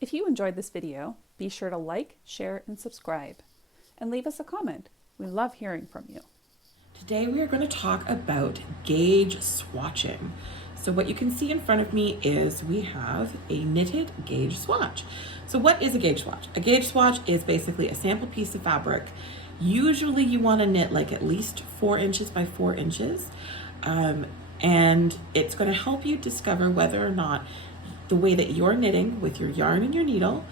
If you enjoyed this video, be sure to like, share, and subscribe. And leave us a comment. We love hearing from you. Today we are going to talk about gauge swatching. So what you can see in front of me is we have a knitted gauge swatch. So what is a gauge swatch? A gauge swatch is basically a sample piece of fabric. Usually you want to knit like at least 4 inches by 4 inches. And it's going to help you discover whether or not the way that you're knitting with your yarn and your needle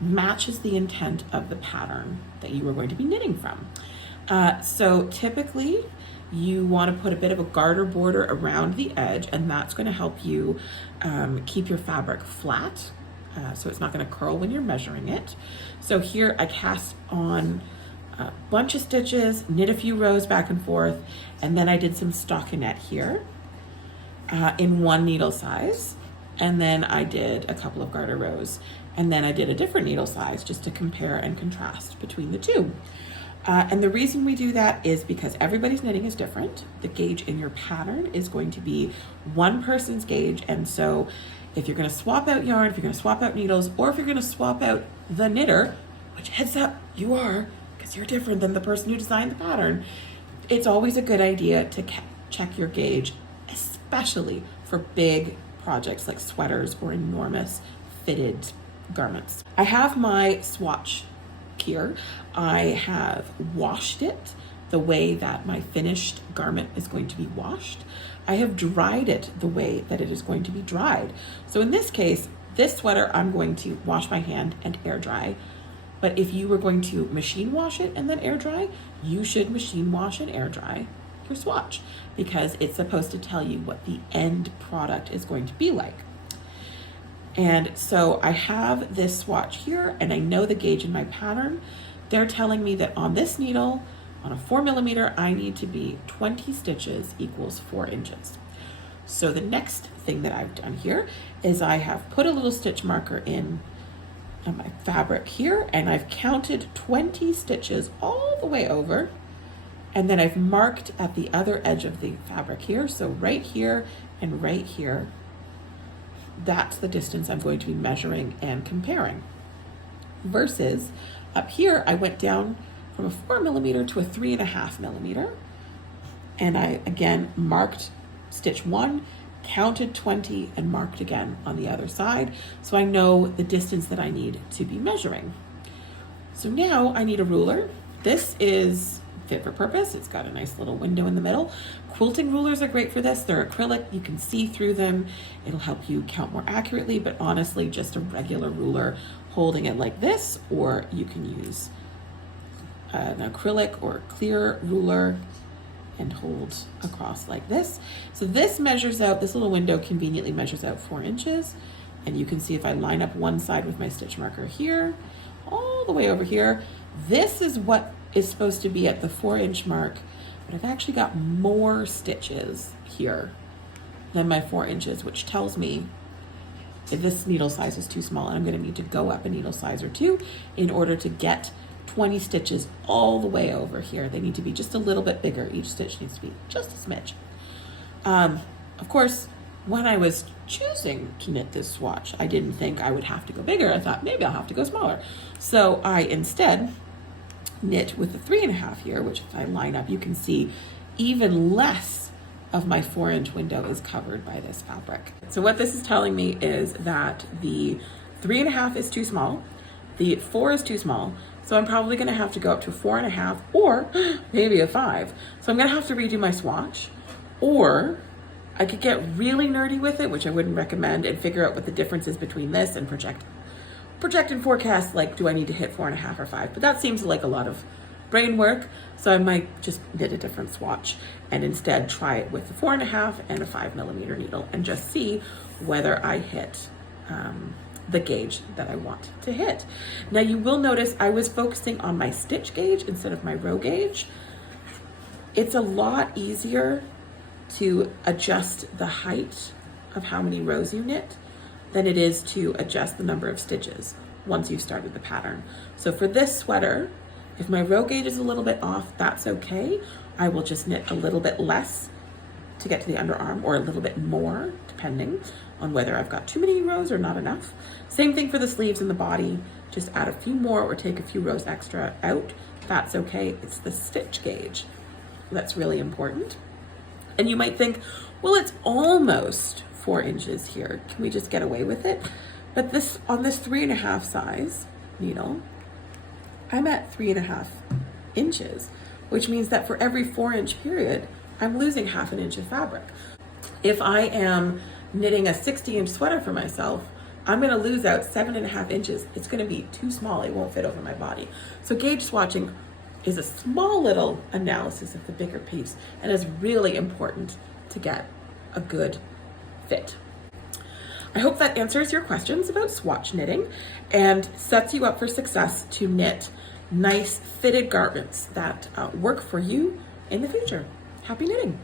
matches the intent of the pattern that you are going to be knitting from. So typically you want to put a bit of a garter border around the edge, and that's going to help you keep your fabric flat, so it's not going to curl when you're measuring it. So here I cast on a bunch of stitches, knit a few rows back and forth, and then I did some stockinette here in 1 needle size, and then I did a couple of garter rows, and then I did a different needle size just to compare and contrast between the two. And the reason we do that is because everybody's knitting is different. The gauge in your pattern is going to be one person's gauge, and so if you're going to swap out yarn, if you're going to swap out needles, or if you're going to swap out the knitter, which heads up, you are, because you're different than the person who designed the pattern, it's always a good idea to check your gauge, especially for big projects like sweaters or enormous fitted garments. I have my swatch here. I have washed it the way that my finished garment is going to be washed. I have dried it the way that it is going to be dried. So in this case, this sweater I'm going to wash by hand and air dry. But if you were going to machine wash it and then air dry, you should machine wash and air dry your swatch, because it's supposed to tell you what the end product is going to be like. And so I have this swatch here, and I know the gauge in my pattern. They're telling me that on this needle, on a 4mm, I need to be 20 stitches equals 4 inches. So the next thing that I've done here is I have put a little stitch marker in on my fabric here, and I've counted 20 stitches all the way over. And then I've marked at the other edge of the fabric here. So right here and right here, that's the distance I'm going to be measuring and comparing. Versus up here, I went down from a 4mm to a 3.5mm. And I again marked stitch 1, counted 20, and marked again on the other side. So I know the distance that I need to be measuring. So now I need a ruler. This is fit for purpose. It's got a nice little window in the middle. Quilting rulers are great for this. They're acrylic, you can see through them. It'll help you count more accurately, but honestly, just a regular ruler holding it like this, or you can use an acrylic or clear ruler and hold across like this. So this measures out, this little window conveniently measures out 4 inches. And you can see if I line up one side with my stitch marker here, all the way over here, this is what is supposed to be at the 4-inch mark, but I've actually got more stitches here than my 4 inches, which tells me if this needle size is too small, and I'm going to need to go up a needle size or 2 in order to get 20 stitches all the way over here. They need to be just a little bit bigger. Each stitch needs to be just a smidge. Of course, when I was choosing to knit this swatch, I didn't think I would have to go bigger. I thought maybe I'll have to go smaller. So I instead knit with the 3.5 here, which if I line up, you can see even less of my 4-inch window is covered by this fabric. So what this is telling me is that the 3.5 is too small, the 4 is too small, so I'm probably gonna have to go up to 4.5 or maybe a 5. So I'm gonna have to redo my swatch, or I could get really nerdy with it, which I wouldn't recommend, and figure out what the difference is between this and project and forecast, like, do I need to hit 4.5 or 5? But that seems like a lot of brain work, so I might just knit a different swatch and instead try it with the 4.5 and a 5mm needle and just see whether I hit the gauge that I want to hit. Now you will notice I was focusing on my stitch gauge instead of my row gauge. It's a lot easier to adjust the height of how many rows you knit than it is to adjust the number of stitches once you've started the pattern. So for this sweater, if my row gauge is a little bit off, that's okay. I will just knit a little bit less to get to the underarm, or a little bit more, depending on whether I've got too many rows or not enough. Same thing for the sleeves and the body. Just add a few more or take a few rows extra out. That's okay. It's the stitch gauge that's really important. And you might think, well, it's almost 4 inches here. Can we just get away with it? But this, on this 3.5 size needle, I'm at 3.5 inches, which means that for every 4-inch period, I'm losing 1/2 inch of fabric. If I am knitting a 60-inch sweater for myself, I'm gonna lose out 7.5 inches. It's gonna be too small, it won't fit over my body. So gauge swatching is a small little analysis of the bigger piece and is really important to get a good fit. I hope that answers your questions about swatch knitting and sets you up for success to knit nice fitted garments that work for you in the future. Happy knitting!